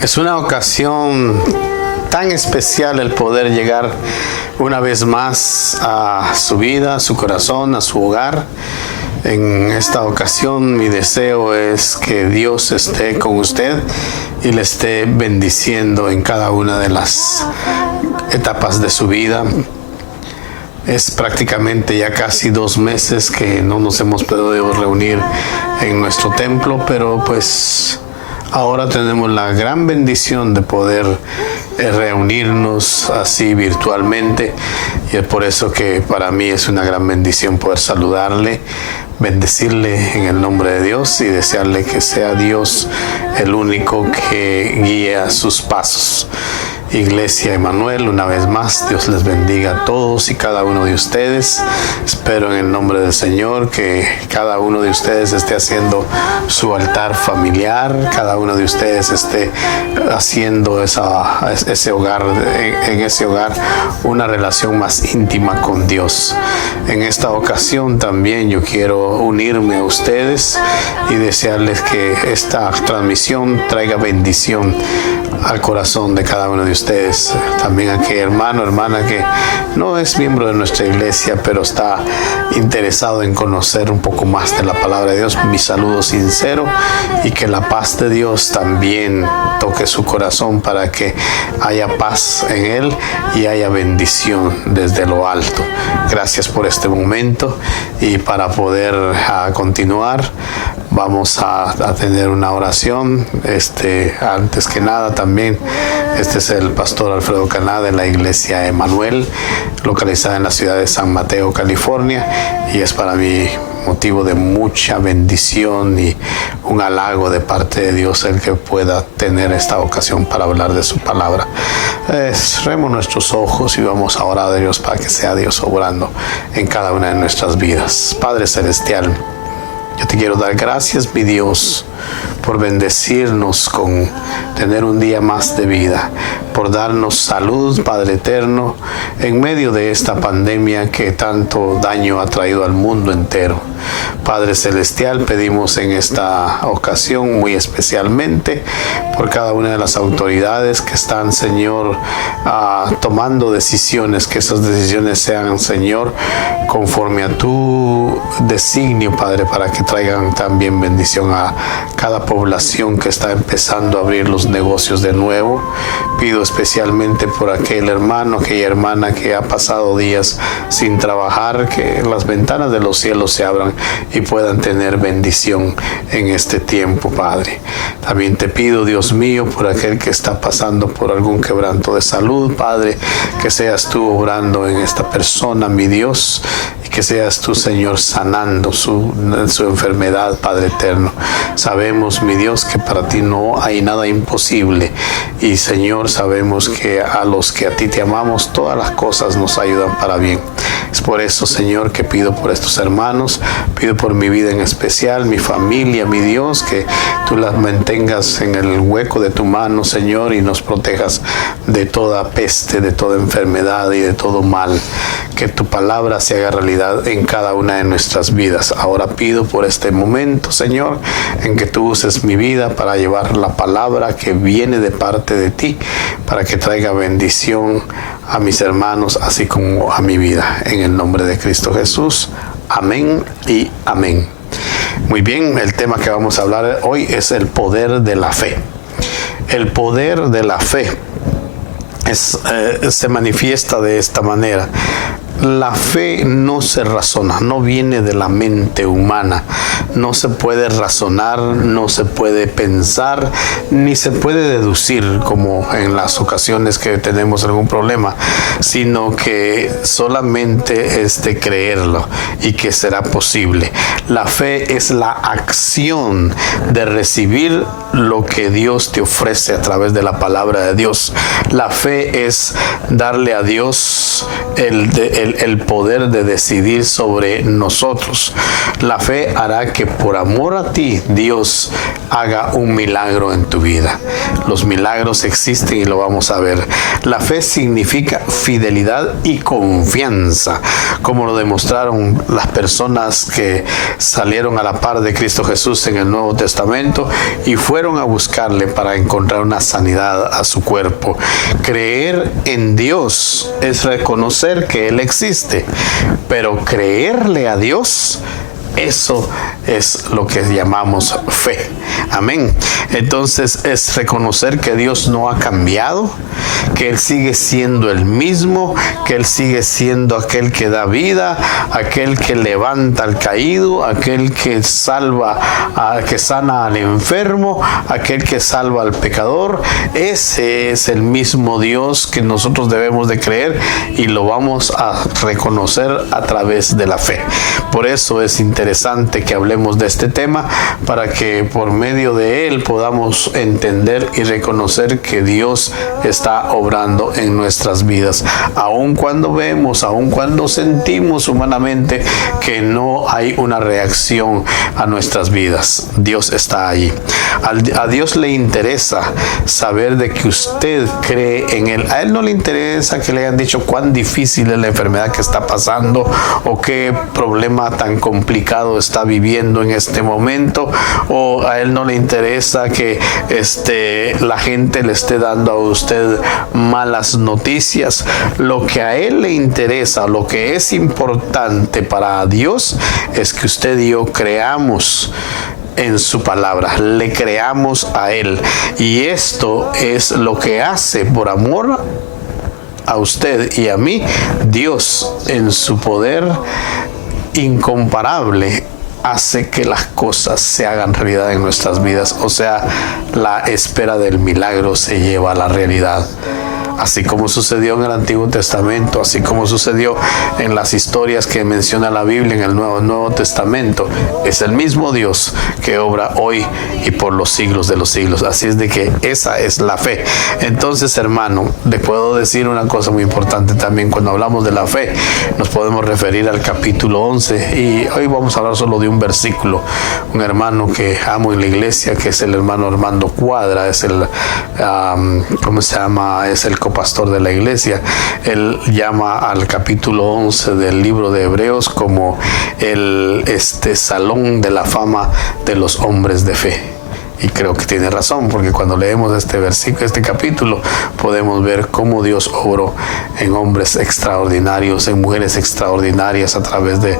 Es una ocasión tan especial el poder llegar una vez más a su vida, a su corazón, a su hogar. En esta ocasión mi deseo es que Dios esté con usted y le esté bendiciendo en cada una de las etapas de su vida. Es prácticamente ya casi 2 meses que no nos hemos podido reunir en nuestro templo, pero pues ahora tenemos la gran bendición de poder reunirnos así virtualmente, y es por eso que para mí es una gran bendición poder saludarle, bendecirle en el nombre de Dios y desearle que sea Dios el único que guíe sus pasos. Iglesia Emanuel, una vez más, Dios les bendiga a todos y cada uno de ustedes. Espero en el nombre del Señor que cada uno de ustedes esté haciendo su altar familiar, cada uno de ustedes esté haciendo en ese hogar una relación más íntima con Dios. En esta ocasión también yo quiero unirme a ustedes y desearles que esta transmisión traiga bendición al corazón de cada uno de ustedes. También a aquel hermano, hermana que no es miembro de nuestra iglesia, pero está interesado en conocer un poco más de la palabra de Dios. Mi saludo sincero y que la paz de Dios también toque su corazón para que haya paz en él y haya bendición desde lo alto. Gracias por este momento, y para poder continuar vamos a tener una oración. Antes que nada también, este es el pastor Alfredo Caná de la iglesia Emanuel, localizada en la ciudad de San Mateo, California, y es para mí motivo de mucha bendición y un halago de parte de Dios el que pueda tener esta ocasión para hablar de su palabra. Cerremos nuestros ojos y vamos a orar a Dios para que sea Dios obrando en cada una de nuestras vidas. Padre Celestial, yo te quiero dar gracias, mi Dios, por bendecirnos con tener un día más de vida, por darnos salud, Padre eterno, en medio de esta pandemia que tanto daño ha traído al mundo entero. Padre Celestial, pedimos en esta ocasión muy especialmente por cada una de las autoridades que están, Señor, tomando decisiones, que esas decisiones sean, Señor, conforme a tu designio, Padre, para que traigan también bendición a cada población que está empezando a abrir los negocios de nuevo. Pido especialmente por aquel hermano, aquella hermana que ha pasado días sin trabajar, que las ventanas de los cielos se abran y puedan tener bendición en este tiempo, Padre. También te pido, Dios mío, por aquel que está pasando por algún quebranto de salud, Padre, que seas tú obrando en esta persona, mi Dios, y que seas tú, Señor, sanando su enfermedad, Padre eterno. Sabemos, mi Dios, que para ti no hay nada imposible, y Señor, sabemos que a los que a ti te amamos, todas las cosas nos ayudan para bien. Es por eso, Señor, que pido por estos hermanos, pido por mi vida en especial, mi familia, mi Dios, que tú las mantengas en el hueco de tu mano, Señor, y nos protejas de toda peste, de toda enfermedad y de todo mal. Que tu palabra se haga realidad en cada una de nuestras vidas. Ahora pido por este momento, Señor, en que tú uses mi vida para llevar la palabra que viene de parte de ti, para que traiga bendición a mis hermanos, así como a mi vida. En el nombre de Cristo Jesús. Amén y amén. Muy bien, el tema que vamos a hablar hoy es el poder de la fe. El poder de la fe se manifiesta de esta manera. La fe no se razona, no viene de la mente humana, no se puede razonar, no se puede pensar, ni se puede deducir como en las ocasiones que tenemos algún problema, sino que solamente es de creerlo y que será posible. La fe es la acción de recibir lo que Dios te ofrece a través de la palabra de Dios. La fe es darle a Dios el Él el poder de decidir sobre nosotros. La fe hará que por amor a ti Dios haga un milagro en tu vida. Los milagros existen y lo vamos a ver. La fe significa fidelidad y confianza, como lo demostraron las personas que salieron a la par de Cristo Jesús en el Nuevo Testamento y fueron a buscarle para encontrar una sanidad a su cuerpo. Creer en Dios es reconocer que Él existe, pero creerle a Dios, eso es lo que llamamos fe. Amén. Entonces es reconocer que Dios no ha cambiado, que Él sigue siendo el mismo, que Él sigue siendo aquel que da vida, aquel que levanta al caído, aquel que salva, que sana al enfermo, aquel que salva al pecador. Ese es el mismo Dios que nosotros debemos de creer y lo vamos a reconocer a través de la fe. Por eso es interesante que hablemos de este tema, para que por medio de él podamos entender y reconocer que Dios está obrando en nuestras vidas, aun cuando vemos, aun cuando sentimos humanamente que no hay una reacción a nuestras vidas. Dios está ahí. A Dios le interesa saber de que usted cree en Él. A Él no le interesa que le hayan dicho cuán difícil es la enfermedad que está pasando o qué problema tan complicado está viviendo en este momento, o a Él no le interesa que la gente le esté dando a usted malas noticias. Lo que a Él le interesa, lo que es importante para Dios, es que usted y yo creamos en su palabra, le creamos a Él, y esto es lo que hace, por amor a usted y a mí, Dios en su poder incomparable hace que las cosas se hagan realidad en nuestras vidas. O sea, la espera del milagro se lleva a la realidad. Así como sucedió en el Antiguo Testamento, así como sucedió en las historias que menciona la Biblia en el Nuevo Testamento, es el mismo Dios que obra hoy y por los siglos de los siglos. Así es de que esa es la fe. Entonces, hermano, le puedo decir una cosa muy importante también. Cuando hablamos de la fe, nos podemos referir al capítulo 11, y hoy vamos a hablar solo de un versículo. Un hermano que amo en la iglesia, que es el hermano Armando Cuadra, es el es el copastor de la iglesia. Él llama al capítulo 11 del libro de Hebreos como el salón de la fama de los hombres de fe. Y creo que tiene razón, porque cuando leemos este versículo, este capítulo, podemos ver cómo Dios obró en hombres extraordinarios, en mujeres extraordinarias a través de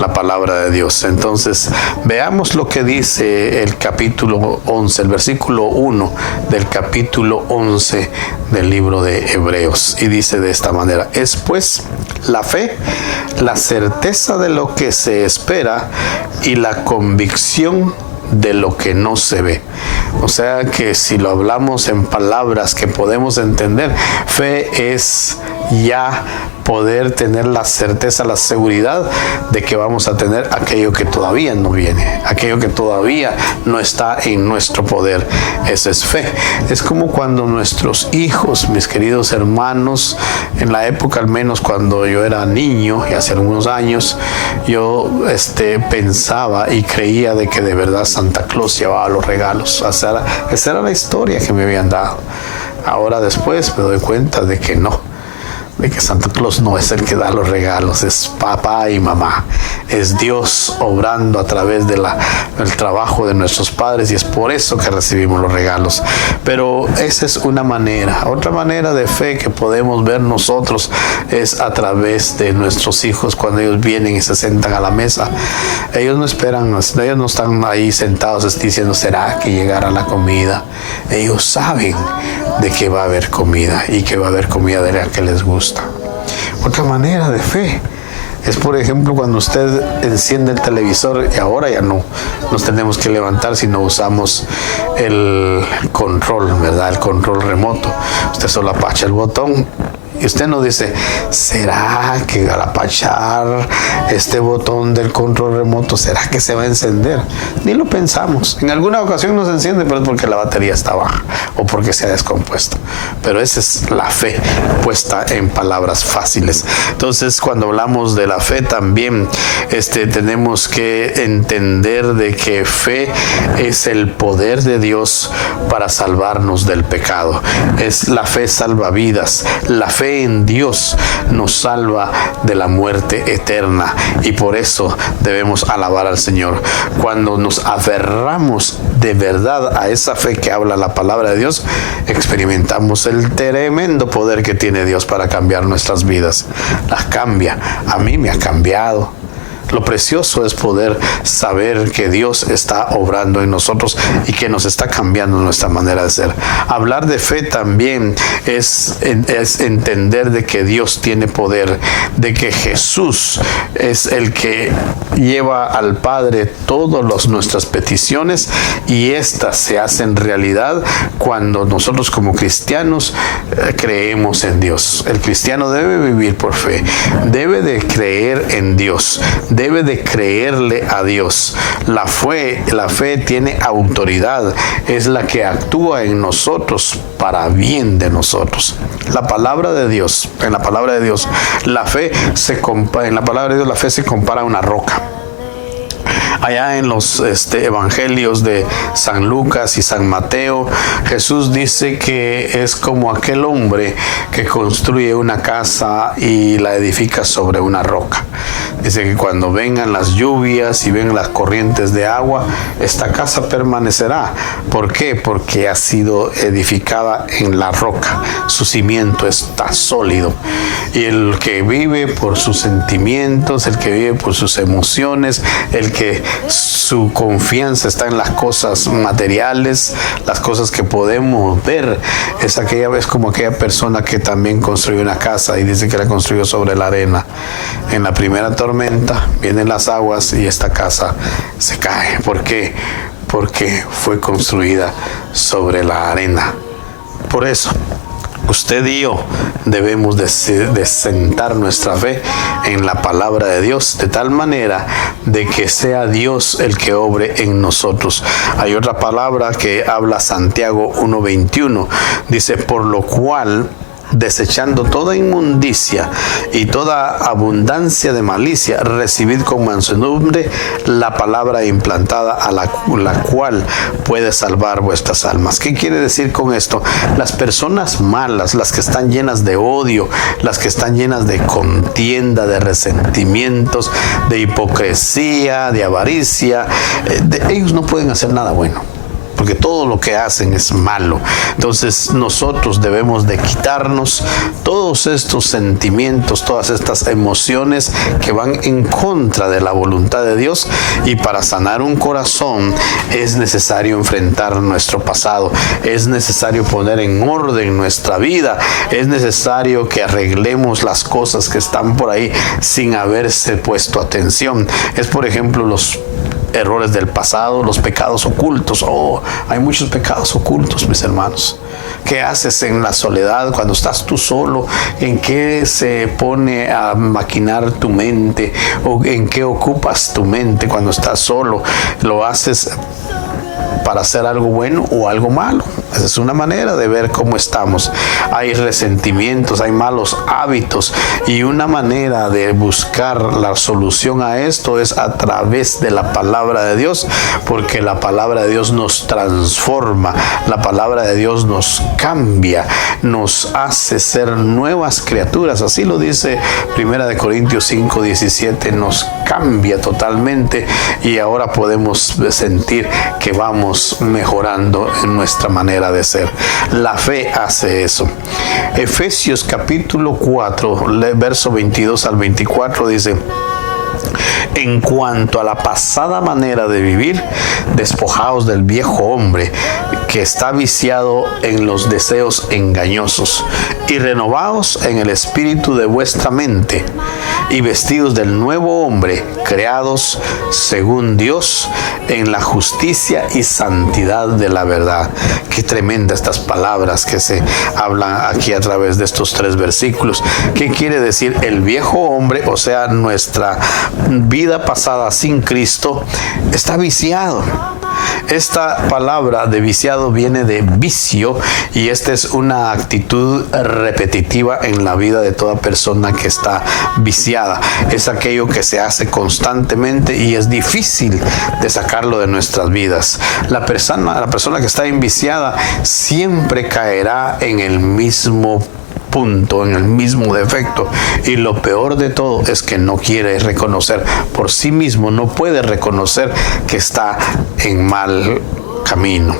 la palabra de Dios. Entonces, veamos lo que dice el capítulo 11, el versículo 1 del capítulo 11 del libro de Hebreos. Y dice de esta manera: es pues la fe, la certeza de lo que se espera y la convicción de lo que no se ve. O sea que si lo hablamos en palabras que podemos entender, fe es ya poder tener la certeza, la seguridad de que vamos a tener aquello que todavía no viene, aquello que todavía no está en nuestro poder. Eso es fe. Es como cuando nuestros hijos, mis queridos hermanos, en la época, al menos cuando yo era niño y hace algunos años, yo pensaba y creía de que de verdad Santa Claus llevaba los regalos. O sea, esa era la historia que me habían dado. Ahora después me doy cuenta de que no, de que Santa Claus no es el que da los regalos, es papá y mamá. Es Dios obrando a través del trabajo de nuestros padres, y es por eso que recibimos los regalos. Pero esa es una manera. Otra manera de fe que podemos ver nosotros es a través de nuestros hijos. Cuando ellos vienen y se sientan a la mesa, ellos no esperan, ellos no están ahí sentados diciendo ¿será que llegará la comida? Ellos saben de que va a haber comida, y que va a haber comida de la que les gusta. Otra manera de fe es, por ejemplo, cuando usted enciende el televisor, y ahora ya no nos tenemos que levantar, sino usamos el control, ¿verdad? El control remoto. Usted solo apacha el botón Y usted no dice, ¿será que al apachar este botón del control remoto, será que se va a encender? Ni lo pensamos. En alguna ocasión no se enciende, pero es porque la batería está baja o porque se ha descompuesto. Pero esa es la fe puesta en palabras fáciles. Entonces, cuando hablamos de la fe también tenemos que entender de que fe es el poder de Dios para salvarnos del pecado. Es la fe salva vidas. La fe en Dios nos salva de la muerte eterna, y por eso debemos alabar al Señor. Cuando nos aferramos de verdad a esa fe que habla la palabra de Dios, experimentamos el tremendo poder que tiene Dios para cambiar nuestras vidas. Las cambia. A mí me ha cambiado. Lo precioso es poder saber que Dios está obrando en nosotros y que nos está cambiando nuestra manera de ser. Hablar de fe también es entender de que Dios tiene poder, de que Jesús es el que lleva al Padre todas nuestras peticiones, y estas se hacen realidad cuando nosotros como cristianos creemos en Dios. El cristiano debe vivir por fe, debe de creer en Dios, debe de creerle a Dios. La fe tiene autoridad, es la que actúa en nosotros para bien de nosotros. La palabra de Dios, en la palabra de Dios, la fe se compara a una roca. Allá en los evangelios de San Lucas y San Mateo, Jesús dice que es como aquel hombre que construye una casa y la edifica sobre una roca. Dice que cuando vengan las lluvias y vengan las corrientes de agua, esta casa permanecerá. ¿Por qué? Porque ha sido edificada en la roca. Su cimiento está sólido. Y el que vive por sus sentimientos, el que vive por sus emociones, el que su confianza está en las cosas materiales, las cosas que podemos ver, es como aquella persona que también construyó una casa y dice que la construyó sobre la arena. En la primera tormenta vienen las aguas y esta casa se cae. ¿Por qué? Porque fue construida sobre la arena. Por eso, usted y yo debemos de sentar nuestra fe en la palabra de Dios, de tal manera de que sea Dios el que obre en nosotros. Hay otra palabra que habla Santiago 1:21. Dice, por lo cual, desechando toda inmundicia y toda abundancia de malicia, recibid con mansedumbre la palabra implantada, a la cual puede salvar vuestras almas. ¿Qué quiere decir con esto? Las personas malas, las que están llenas de odio, las que están llenas de contienda, de resentimientos, de hipocresía, de avaricia, ellos no pueden hacer nada bueno, porque todo lo que hacen es malo. Entonces nosotros debemos de quitarnos todos estos sentimientos, todas estas emociones que van en contra de la voluntad de Dios, y para sanar un corazón es necesario enfrentar nuestro pasado, es necesario poner en orden nuestra vida, es necesario que arreglemos las cosas que están por ahí sin haberse puesto atención. Es, por ejemplo, los errores del pasado, los pecados ocultos. Hay muchos pecados ocultos, mis hermanos. ¿Qué haces en la soledad cuando estás tú solo? ¿En qué se pone a maquinar tu mente? ¿O en qué ocupas tu mente cuando estás solo? ¿Lo haces para hacer algo bueno o algo malo? Esa es una manera de ver cómo estamos. Hay resentimientos, hay malos hábitos, y una manera de buscar la solución a esto es a través de la palabra de Dios, porque la palabra de Dios nos transforma, la palabra de Dios nos cambia, nos hace ser nuevas criaturas. Así lo dice 1 Corintios 5:17, nos cambia totalmente, y ahora podemos sentir que vamos mejorando en nuestra manera de ser. La fe hace eso. Efesios capítulo 4, verso 22 al 24 dice: En cuanto a la pasada manera de vivir, despojaos del viejo hombre que está viciado en los deseos engañosos, y renovaos en el espíritu de vuestra mente, y vestidos del nuevo hombre, creados según Dios en la justicia y santidad de la verdad. Qué tremenda estas palabras que se hablan aquí a través de estos 3 versículos. ¿Qué quiere decir? El viejo hombre, o sea, nuestra vida pasada sin Cristo, está viciado. Esta palabra de viciado viene de vicio, y esta es una actitud repetitiva en la vida de toda persona que está viciada. Es aquello que se hace constantemente y es difícil de sacarlo de nuestras vidas. La persona que está enviciada siempre caerá en el mismo punto, en el mismo defecto, y lo peor de todo es que no quiere reconocer por sí mismo, no puede reconocer que está en mal camino.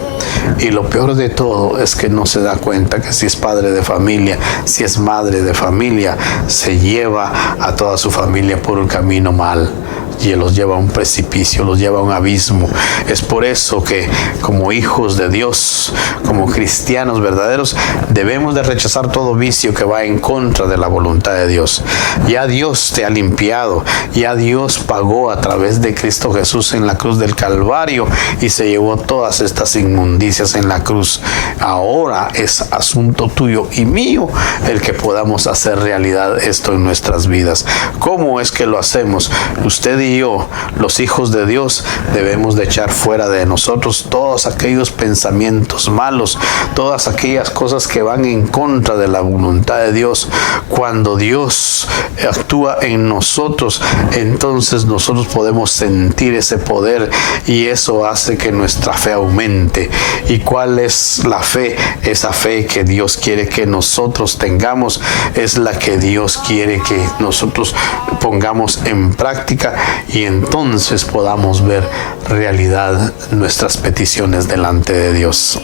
Y lo peor de todo es que no se da cuenta que si es padre de familia, si es madre de familia, se lleva a toda su familia por un camino mal y los lleva a un precipicio, los lleva a un abismo. Es por eso que como hijos de Dios, como cristianos verdaderos, debemos de rechazar todo vicio que va en contra de la voluntad de Dios. Ya Dios te ha limpiado, ya Dios pagó a través de Cristo Jesús en la cruz del Calvario y se llevó todas estas inmundicias en la cruz. Ahora es asunto tuyo y mío el que podamos hacer realidad esto en nuestras vidas. ¿Cómo es que lo hacemos? Usted y yo, los hijos de Dios, debemos de echar fuera de nosotros todos aquellos pensamientos malos, todas aquellas cosas que van en contra de la voluntad de Dios. Cuando Dios actúa en nosotros, entonces nosotros podemos sentir ese poder y eso hace que nuestra fe aumente. ¿Y cuál es la fe? Esa fe que Dios quiere que nosotros tengamos es la que Dios quiere que nosotros pongamos en práctica, y entonces podamos ver realidad nuestras peticiones delante de Dios.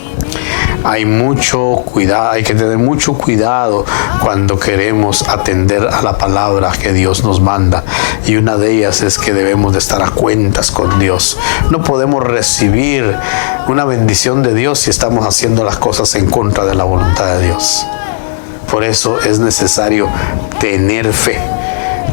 Hay mucho cuidado, hay que tener mucho cuidado cuando queremos atender a la palabra que Dios nos manda, y una de ellas es que debemos de estar a cuentas con Dios. No podemos recibir una bendición de Dios si estamos haciendo las cosas en contra de la voluntad de Dios. Por eso es necesario tener fe.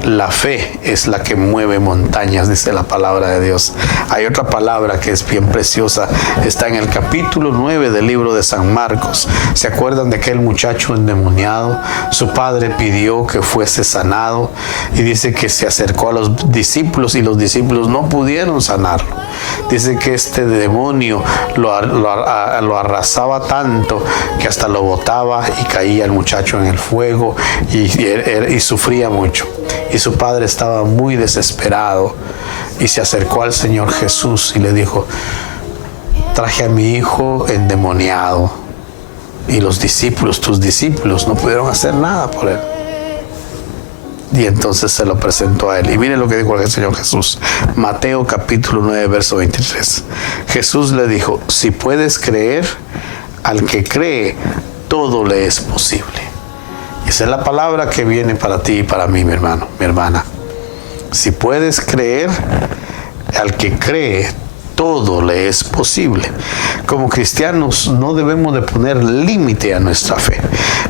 La fe es la que mueve montañas, dice la palabra de Dios. Hay otra palabra que es bien preciosa, está en el capítulo 9 del libro de San Marcos. ¿Se acuerdan de aquel muchacho endemoniado? Su padre pidió que fuese sanado y dice que se acercó a los discípulos y los discípulos no pudieron sanarlo. Dice que este demonio lo arrasaba tanto que hasta lo botaba y caía el muchacho en el fuego y sufría mucho. Y su padre estaba muy desesperado y se acercó al Señor Jesús y le dijo: traje a mi hijo endemoniado. Y los discípulos, tus discípulos, no pudieron hacer nada por él. Y entonces se lo presentó a él. Y miren lo que dijo el Señor Jesús. Mateo capítulo 9, verso 23. Jesús le dijo: si puedes creer, al que cree, todo le es posible. Esa es la palabra que viene para ti y para mí, mi hermano, mi hermana. Si puedes creer, al que cree, todo le es posible. Como cristianos no debemos de poner límite a nuestra fe.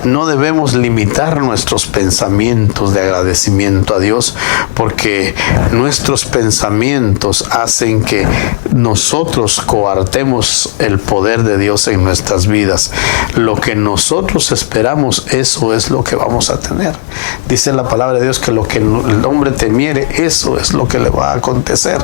No debemos limitar nuestros pensamientos de agradecimiento a Dios, porque nuestros pensamientos hacen que nosotros coartemos el poder de Dios en nuestras vidas. Lo que nosotros esperamos, eso es lo que vamos a tener. Dice la palabra de Dios que lo que el hombre temiere, eso es lo que le va a acontecer.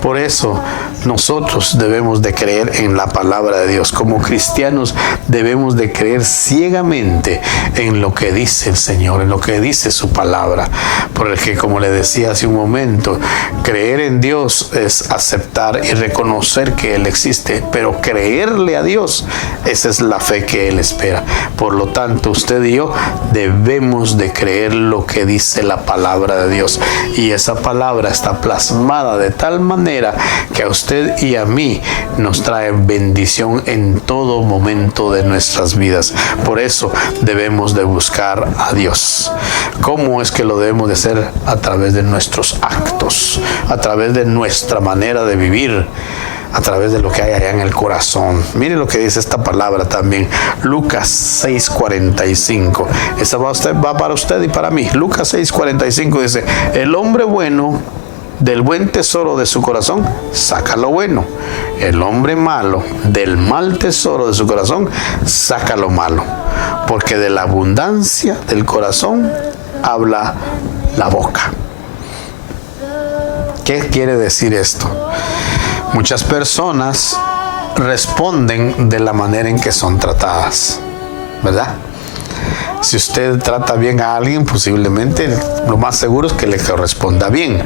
Por eso nosotros debemos de creer en la palabra de Dios. Como cristianos debemos de creer ciegamente en lo que dice el Señor, en lo que dice su palabra. Porque, como le decía hace un momento, creer en Dios es aceptar y reconocer que Él existe, pero creerle a Dios, esa es la fe que Él espera. Por lo tanto, usted y yo debemos de creer lo que dice la palabra de Dios, y esa palabra está plasmada de tal manera que a usted usted y a mí nos trae bendición en todo momento de nuestras vidas. Por eso debemos de buscar a Dios. ¿Cómo es que lo debemos de hacer? A través de nuestros actos, a través de nuestra manera de vivir, a través de lo que hay allá en el corazón. Mire lo que dice esta palabra también, Lucas 6:45. Esta va para usted y para mí. Lucas 6:45 dice: el hombre bueno del buen tesoro de su corazón saca lo bueno. El hombre malo del mal tesoro de su corazón saca lo malo. Porque de la abundancia del corazón habla la boca. ¿Qué quiere decir esto? Muchas personas responden de la manera en que son tratadas, ¿verdad? Si usted trata bien a alguien, posiblemente lo más seguro es que le corresponda bien.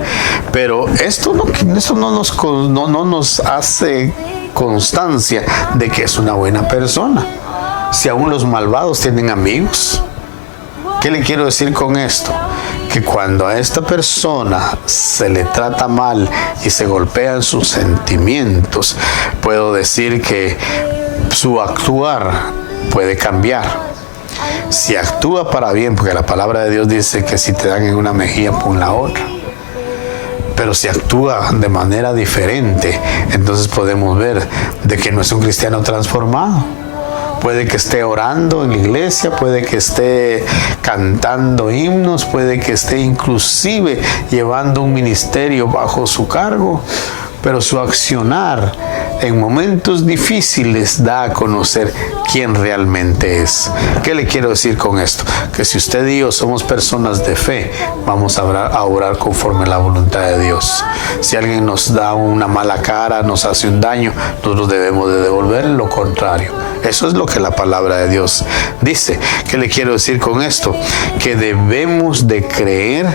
Pero esto no nos hace constancia de que es una buena persona. Si aún los malvados tienen amigos. ¿Qué le quiero decir con esto? Que cuando a esta persona se le trata mal y se golpean sus sentimientos, puedo decir que su actuar puede cambiar. Si actúa para bien, porque la palabra de Dios dice que si te dan en una mejilla, pon la otra. Pero si actúa de manera diferente, entonces podemos ver de que no es un cristiano transformado. Puede que esté orando en la iglesia, puede que esté cantando himnos, puede que esté inclusive llevando un ministerio bajo su cargo, pero su accionar en momentos difíciles da a conocer quién realmente es. ¿Qué le quiero decir con esto? Que si usted y yo somos personas de fe, vamos a orar conforme a la voluntad de Dios. Si alguien nos da una mala cara, nos hace un daño, nosotros debemos de devolver lo contrario. Eso es lo que la palabra de Dios dice. ¿Qué le quiero decir con esto? Que debemos de creer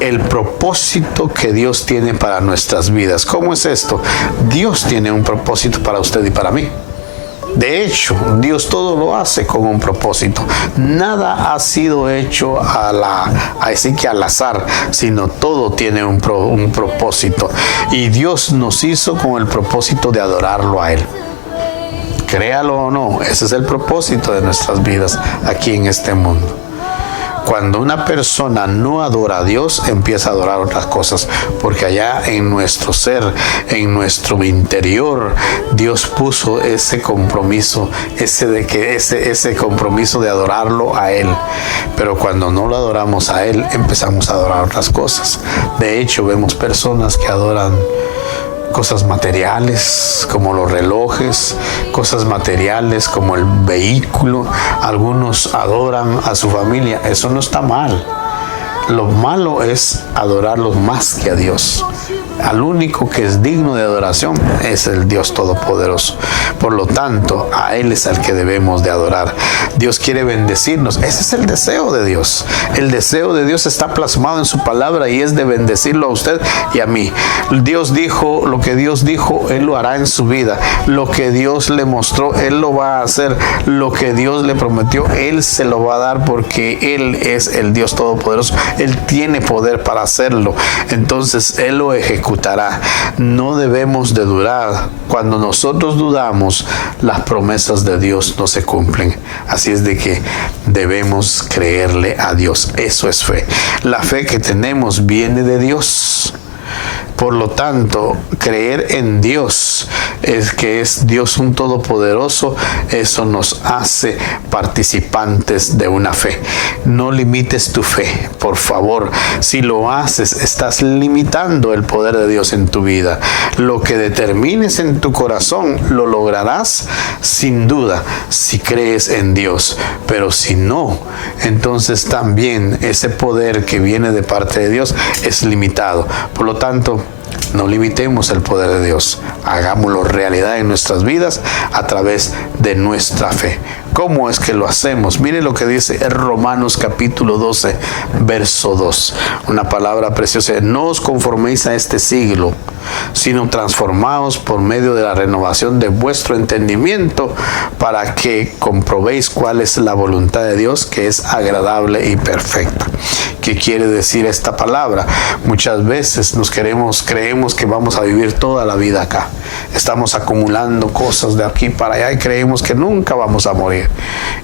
el propósito que Dios tiene para nuestras vidas. ¿Cómo es esto? Dios tiene un propósito para usted y para mí. De hecho, Dios todo lo hace con un propósito. Nada ha sido hecho así que al azar, sino todo tiene un propósito. Y Dios nos hizo con el propósito de adorarlo a Él. Créalo o no, ese es el propósito de nuestras vidas aquí en este mundo. Cuando una persona no adora a Dios, empieza a adorar otras cosas, porque allá en nuestro ser, en nuestro interior, Dios puso ese compromiso, ese compromiso de adorarlo a Él. Pero cuando no lo adoramos a Él, empezamos a adorar otras cosas. De hecho, vemos personas que adoran cosas materiales como los relojes, cosas materiales como el vehículo. Algunos adoran a su familia. Eso no está mal. Lo malo es adorarlos más que a Dios. Al único que es digno de adoración es el Dios Todopoderoso. Por lo tanto, a Él es al que debemos de adorar. Dios quiere bendecirnos. Ese es el deseo de Dios. El deseo de Dios está plasmado en su palabra y es de bendecirlo a usted y a mí. Dios dijo, lo que Dios dijo, Él lo hará en su vida. Lo que Dios le mostró, Él lo va a hacer. Lo que Dios le prometió, Él se lo va a dar porque Él es el Dios Todopoderoso. Él tiene poder para hacerlo. Entonces, Él lo ejecutará. No debemos de dudar. Cuando nosotros dudamos, las promesas de Dios no se cumplen. Así es de que debemos creerle a Dios. Eso es fe. La fe que tenemos viene de Dios. Por lo tanto, creer en Dios, es que es Dios un todopoderoso, eso nos hace participantes de una fe. No limites tu fe, por favor. Si lo haces, estás limitando el poder de Dios en tu vida. Lo que determines en tu corazón, lo lograrás sin duda si crees en Dios. Pero si no, entonces también ese poder que viene de parte de Dios es limitado. Por lo tanto, no limitemos el poder de Dios. Hagámoslo realidad en nuestras vidas a través de nuestra fe. ¿Cómo es que lo hacemos? Mire lo que dice Romanos capítulo 12, verso 2. Una palabra preciosa. No os conforméis a este siglo, sino transformaos por medio de la renovación de vuestro entendimiento, para que comprobéis cuál es la voluntad de Dios, que es agradable y perfecta. ¿Qué quiere decir esta palabra? Muchas veces creemos que vamos a vivir toda la vida acá. Estamos acumulando cosas de aquí para allá y creemos que nunca vamos a morir.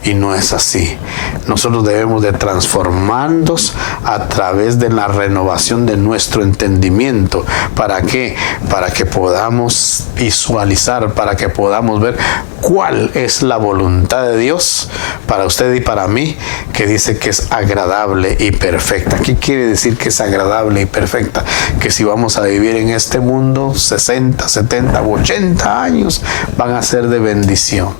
Y no es así. Nosotros debemos de transformarnos a través de la renovación de nuestro entendimiento. ¿Para qué? Para que podamos visualizar, para que podamos ver cuál es la voluntad de Dios para usted y para mí, que dice que es agradable y perfecta. ¿Qué quiere decir que es agradable y perfecta? Que si vamos a vivir en este mundo 60, 70 u 80 años, van a ser de bendición.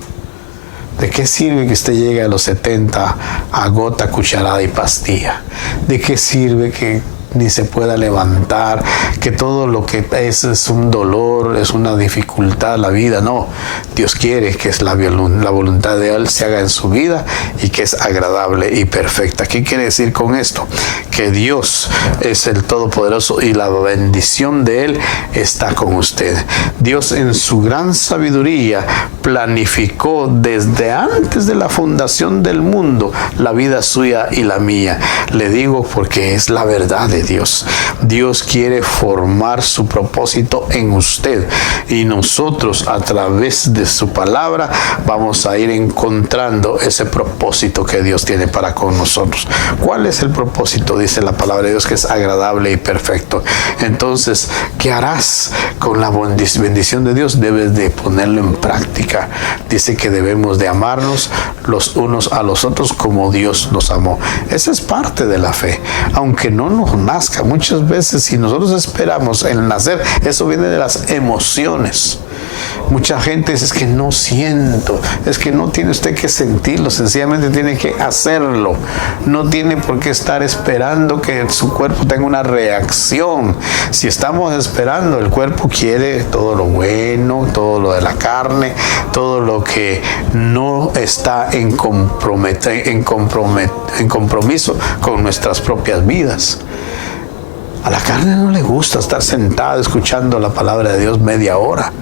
¿De qué sirve que usted llegue a los 70 a gota, cucharada y pastilla? ¿De qué sirve que ni se pueda levantar, que todo lo que es un dolor, es una dificultad la vida? No, Dios quiere que es la voluntad de Él se haga en su vida y que es agradable y perfecta. ¿Qué quiere decir con esto? Que Dios es el Todopoderoso y la bendición de Él está con usted. Dios en su gran sabiduría planificó desde antes de la fundación del mundo la vida suya y la mía. Le digo porque es la verdad de Dios. Dios quiere formar su propósito en usted y nosotros a través de su palabra vamos a ir encontrando ese propósito que Dios tiene para con nosotros. ¿Cuál es el propósito? Dice la palabra de Dios que es agradable y perfecto. Entonces, ¿qué harás con la bendición de Dios? Debes de ponerlo en práctica. Dice que debemos de amarnos los unos a los otros como Dios nos amó. Esa es parte de la fe. Aunque no nos nazca, muchas veces si nosotros esperamos el nacer, eso viene de las emociones. Mucha gente dice, es que no siento, es que no tiene usted que sentirlo, sencillamente tiene que hacerlo. No tiene por qué estar esperando que su cuerpo tenga una reacción. Si estamos esperando, el cuerpo quiere todo lo bueno, todo lo de la carne, todo lo que no está en compromiso con nuestras propias vidas. A la carne no le gusta estar sentado escuchando la palabra de Dios media hora,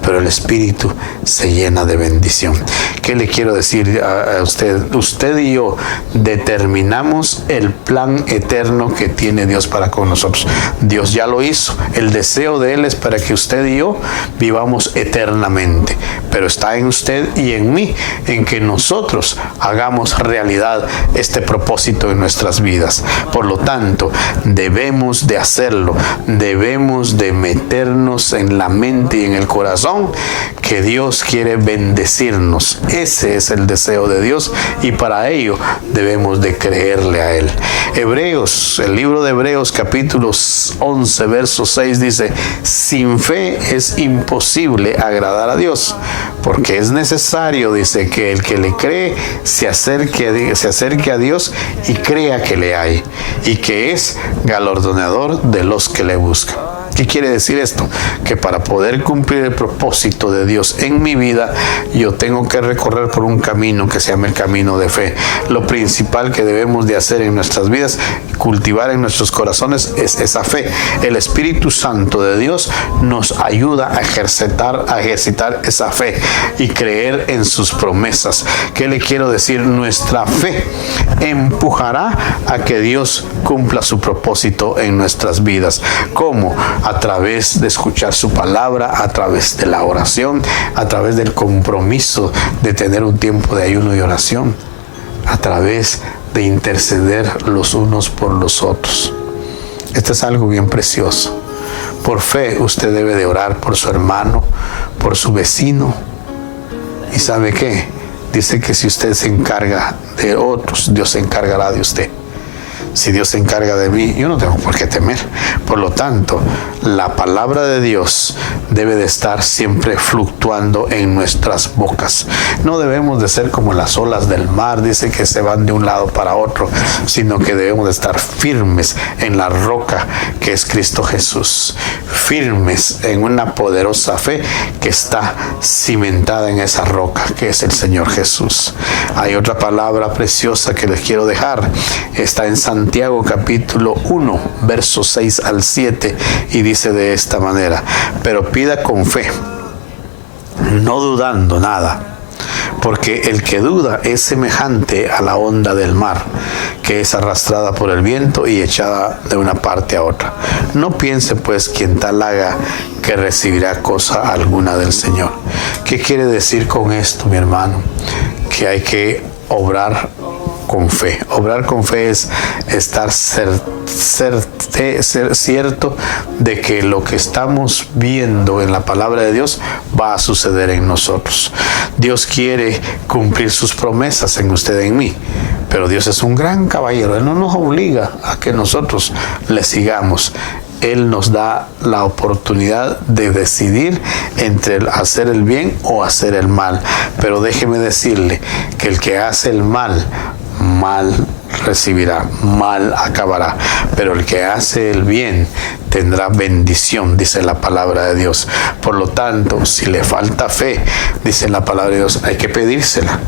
pero el espíritu se llena de bendición. ¿Qué le quiero decir a usted? Usted y yo determinamos el plan eterno que tiene Dios para con nosotros. Dios ya lo hizo. El deseo de Él es para que usted y yo vivamos eternamente. Pero está en usted y en mí, en que nosotros hagamos realidad este propósito en nuestras vidas. Por lo tanto, debemos de hacerlo. Debemos de meternos en la mente y en el corazón que Dios quiere bendecirnos. Ese es el deseo de Dios y para ello debemos de creerle a Él. Hebreos, el libro de Hebreos capítulo 11 verso 6 dice: sin fe es imposible agradar a Dios, porque es necesario, dice, que el que le cree se acerque a Dios y crea que le hay y que es galardonador de los que le buscan. ¿Qué quiere decir esto? Que para poder cumplir el propósito de Dios en mi vida, yo tengo que recorrer por un camino que se llama el camino de fe. Lo principal que debemos de hacer en nuestras vidas, cultivar en nuestros corazones, es esa fe. El Espíritu Santo de Dios nos ayuda a ejercitar esa fe y creer en sus promesas. ¿Qué le quiero decir? Nuestra fe empujará a que Dios cumpla su propósito en nuestras vidas. ¿Cómo? A través de escuchar su palabra, a través de la oración, a través del compromiso de tener un tiempo de ayuno y oración, a través de interceder los unos por los otros. Esto es algo bien precioso. Por fe usted debe de orar por su hermano, por su vecino. ¿Y sabe qué? Dice que si usted se encarga de otros, Dios se encargará de usted. Si Dios se encarga de mí, yo no tengo por qué temer. Por lo tanto, la palabra de Dios debe de estar siempre fluctuando en nuestras bocas. No debemos de ser como las olas del mar, dice que se van de un lado para otro, sino que debemos de estar firmes en la roca que es Cristo Jesús. Firmes en una poderosa fe que está cimentada en esa roca que es el Señor Jesús. Hay otra palabra preciosa que les quiero dejar. Está en Santiago capítulo 1, versos 6 al 7 y dice de esta manera: pero pida con fe, no dudando nada, porque el que duda es semejante a la onda del mar, que es arrastrada por el viento y echada de una parte a otra. No piense pues quien tal haga que recibirá cosa alguna del Señor. ¿Qué quiere decir con esto, mi hermano? Que hay que obrar con fe. Obrar con fe es estar cierto de que lo que estamos viendo en la palabra de Dios va a suceder en nosotros. Dios quiere cumplir sus promesas en usted y en mí, pero Dios es un gran caballero. Él no nos obliga a que nosotros le sigamos. Él nos da la oportunidad de decidir entre hacer el bien o hacer el mal. Pero déjeme decirle que el que hace el mal, mal recibirá, mal acabará. Pero el que hace el bien tendrá bendición, dice la palabra de Dios. Por lo tanto, si le falta fe, dice la palabra de Dios, hay que pedírsela.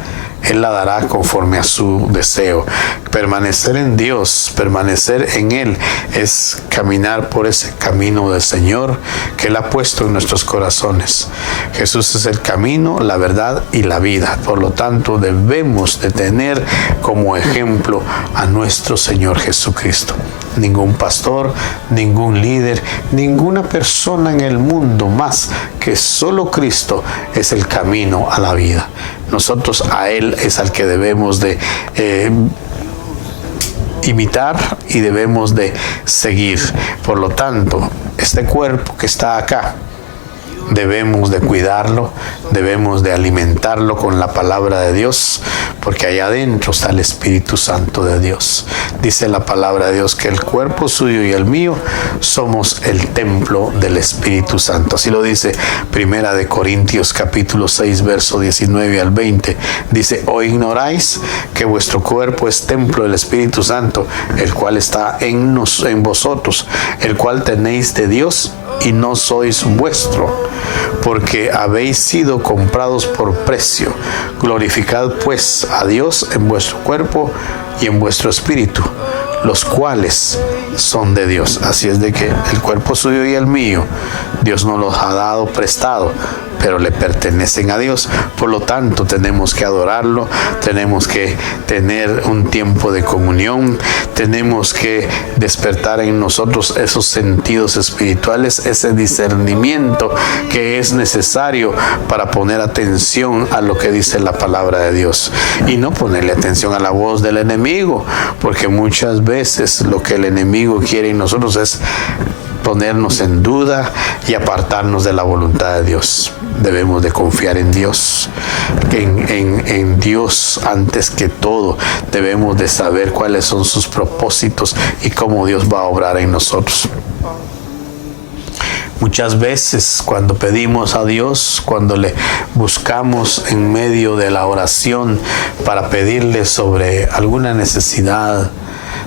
Él la dará conforme a su deseo. Permanecer en Dios, permanecer en Él, es caminar por ese camino del Señor que Él ha puesto en nuestros corazones. Jesús es el camino, la verdad y la vida. Por lo tanto, debemos de tener como ejemplo a nuestro Señor Jesucristo. Ningún pastor, ningún líder, ninguna persona en el mundo más que solo Cristo es el camino a la vida. Nosotros a Él es al que debemos de imitar y debemos de seguir. Por lo tanto, este cuerpo que está acá, debemos de cuidarlo, debemos de alimentarlo con la palabra de Dios, porque allá adentro está el Espíritu Santo de Dios. Dice la palabra de Dios que el cuerpo suyo y el mío somos el templo del Espíritu Santo. Así lo dice Primera de Corintios capítulo 6, verso 19 al 20. Dice: ¿o ignoráis que vuestro cuerpo es templo del Espíritu Santo, el cual está en vosotros, el cual tenéis de Dios y no sois vuestro? Porque habéis sido comprados por precio. Glorificad pues a Dios en vuestro cuerpo y en vuestro espíritu, los cuales son de Dios. Así es de que el cuerpo suyo y el mío, Dios nos los ha dado prestado, pero le pertenecen a Dios. Por lo tanto, tenemos que adorarlo, tenemos que tener un tiempo de comunión, tenemos que despertar en nosotros esos sentidos espirituales, ese discernimiento que es necesario para poner atención a lo que dice la palabra de Dios y no ponerle atención a la voz del enemigo, porque muchas veces lo que el enemigo quiere en nosotros es ponernos en duda y apartarnos de la voluntad de Dios. Debemos de confiar en Dios, en Dios antes que todo. Debemos de saber cuáles son sus propósitos y cómo Dios va a obrar en nosotros. Muchas veces cuando pedimos a Dios, cuando le buscamos en medio de la oración para pedirle sobre alguna necesidad,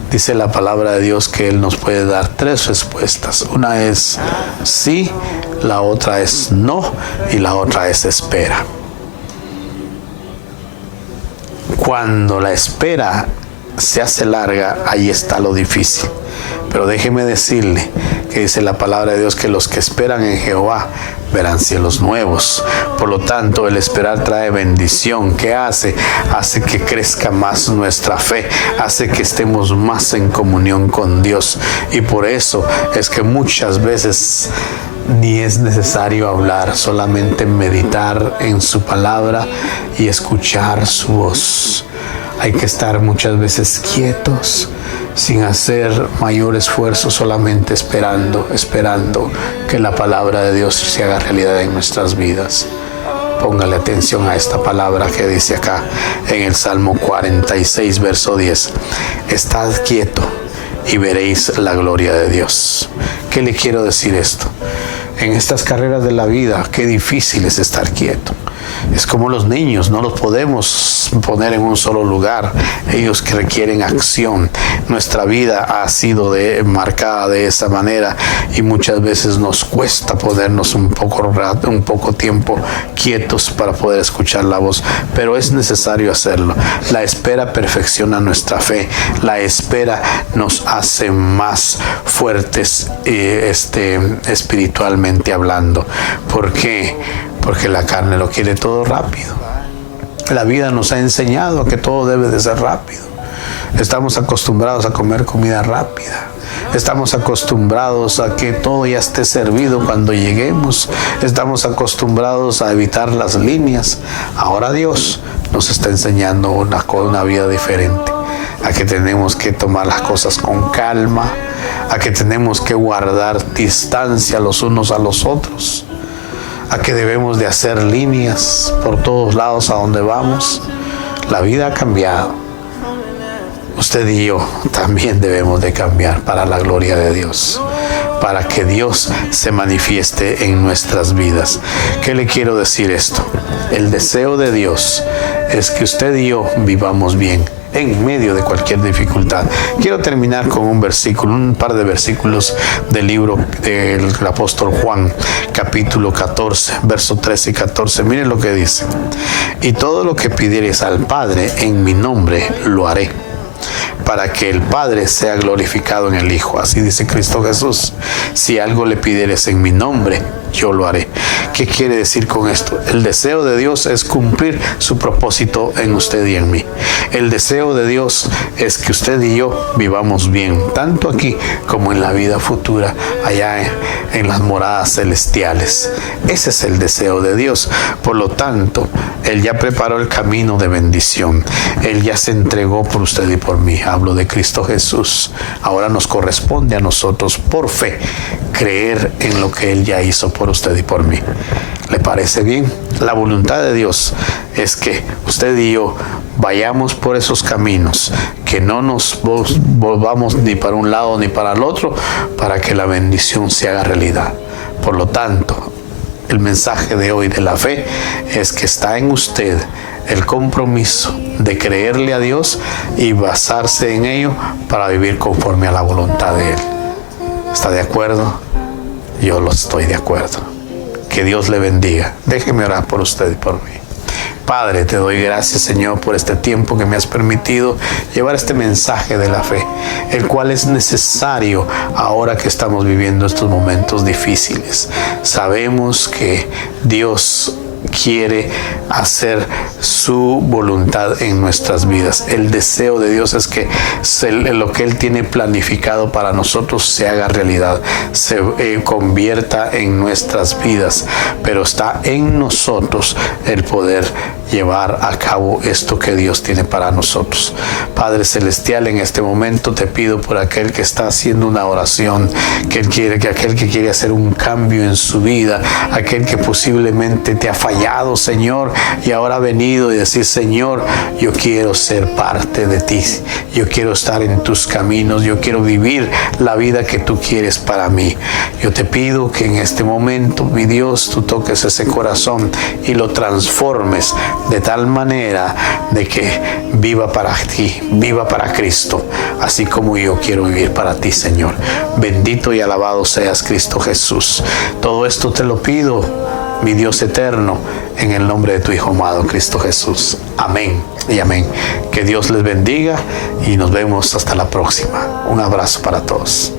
dice la palabra de Dios que Él nos puede dar 3 respuestas. Una es sí, la otra es no y la otra es espera. Cuando la espera se hace larga, ahí está lo difícil. Pero déjeme decirle que dice la palabra de Dios que los que esperan en Jehová verán cielos nuevos. Por lo tanto, el esperar trae bendición. ¿Qué hace? Hace que crezca más nuestra fe, hace que estemos más en comunión con Dios. Y por eso es que muchas veces ni es necesario hablar, solamente meditar en su palabra y escuchar su voz. Hay que estar muchas veces quietos, sin hacer mayor esfuerzo, solamente esperando que la palabra de Dios se haga realidad en nuestras vidas. Póngale atención a esta palabra que dice acá en el Salmo 46, verso 10. Estad quieto y veréis la gloria de Dios. ¿Qué le quiero decir esto? En estas carreras de la vida, qué difícil es estar quieto. Es como los niños, no los podemos poner en un solo lugar. Ellos que requieren acción. Nuestra vida ha sido marcada de esa manera y muchas veces nos cuesta ponernos un poco tiempo quietos para poder escuchar la voz, pero es necesario hacerlo. La espera perfecciona nuestra fe. La espera nos hace más fuertes espiritualmente hablando. ¿Por qué? Porque la carne lo quiere todo rápido. La vida nos ha enseñado a que todo debe de ser rápido. Estamos acostumbrados a comer comida rápida. Estamos acostumbrados a que todo ya esté servido cuando lleguemos. Estamos acostumbrados a evitar las líneas. Ahora Dios nos está enseñando una vida diferente. A que tenemos que tomar las cosas con calma. A que tenemos que guardar distancia los unos a los otros. A que debemos de hacer líneas por todos lados a donde vamos. La vida ha cambiado. Usted y yo también debemos de cambiar para la gloria de Dios, para que Dios se manifieste en nuestras vidas. ¿Qué le quiero decir esto? El deseo de Dios es que usted y yo vivamos bien en medio de cualquier dificultad. Quiero terminar con un par de versículos del libro del apóstol Juan, capítulo 14, versos 13 y 14. Miren lo que dice: y todo lo que pidiereis al Padre en mi nombre lo haré, para que el Padre sea glorificado en el Hijo. Así dice Cristo Jesús: si algo le pidieres en mi nombre, yo lo haré. ¿Qué quiere decir con esto? El deseo de Dios es cumplir su propósito en usted y en mí. El deseo de Dios es que usted y yo vivamos bien, tanto aquí como en la vida futura, allá en las moradas celestiales. Ese es el deseo de Dios. Por lo tanto, Él ya preparó el camino de bendición. Él ya se entregó por usted y por mí. Hablo de Cristo Jesús. Ahora nos corresponde a nosotros, por fe, creer en lo que Él ya hizo por usted y por mí. ¿Le parece bien? La voluntad de Dios es que usted y yo vayamos por esos caminos, que no nos volvamos ni para un lado ni para el otro, para que la bendición se haga realidad. Por lo tanto, el mensaje de hoy de la fe es que está en usted el compromiso de creerle a Dios y basarse en ello para vivir conforme a la voluntad de Él. ¿Está de acuerdo? Yo lo estoy de acuerdo. Que Dios le bendiga. Déjeme orar por usted y por mí. Padre, te doy gracias, Señor, por este tiempo que me has permitido llevar este mensaje de la fe, el cual es necesario ahora que estamos viviendo estos momentos difíciles. Sabemos que Dios quiere hacer su voluntad en nuestras vidas. El deseo de Dios es que lo que Él tiene planificado para nosotros se haga realidad, se convierta en nuestras vidas, pero está en nosotros el poder llevar a cabo esto que Dios tiene para nosotros. Padre Celestial, en este momento te pido por aquel que está haciendo una oración, aquel que quiere hacer un cambio en su vida, aquel que posiblemente te ha fallado, Señor, y ahora ha venido y decir: Señor, yo quiero ser parte de ti, yo quiero estar en tus caminos, yo quiero vivir la vida que tú quieres para mí. Yo te pido que en este momento, mi Dios, tú toques ese corazón y lo transformes de tal manera de que viva para ti, viva para Cristo, así como yo quiero vivir para ti, Señor. Bendito y alabado seas, Cristo Jesús. Todo esto te lo pido, mi Dios eterno, en el nombre de tu Hijo amado, Cristo Jesús. Amén y amén. Que Dios les bendiga y nos vemos hasta la próxima. Un abrazo para todos.